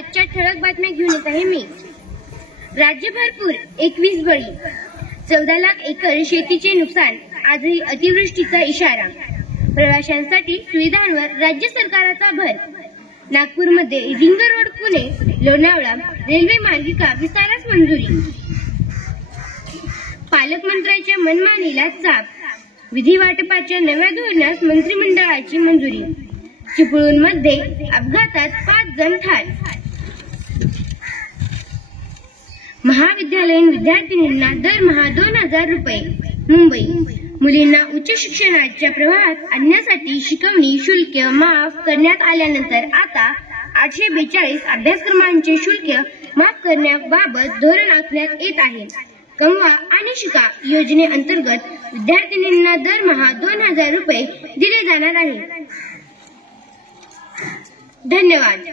आजच्या ठळक बातम्या घेऊन येत आहे मी। राज्यभर पूर, 21 बळी, 14 लाख एकर शेतीचे नुकसान, आजही अतिवृष्टीचा इशारा। प्रवाशांसाठी सुविधांवर राज्य सरकारचा भर। नागपूरमध्ये ring road Pune Lonavala railway मार्गिका विस्तारास मंजुरी। पालकमंत्र्यांच्या मनमानीला चाप, विधी वाटपाच्या नव्या धोरणास मंत्रिमंडळाची मंजुरी। चिपळूणमध्ये अपघातात 5 जण ठार। महाविद्यालयीन विद्यार्थिनींना दरमहा 2000 रुपये। मुंबई, मुलींना उच्च शिक्षणाच्या प्रवाहात आणण्यासाठी शिकवणी शुल्क माफ करण्यात आल्यानंतर आता 842 अभ्यासक्रमांचे शुल्क माफ करण्याबाबत धोरण आखण्यात येत आहे। कमवा आणि शिका योजनेअंतर्गत विद्यार्थिनींना दरमहा 2000 रुपये दिले जाणार आहेत। धन्यवाद।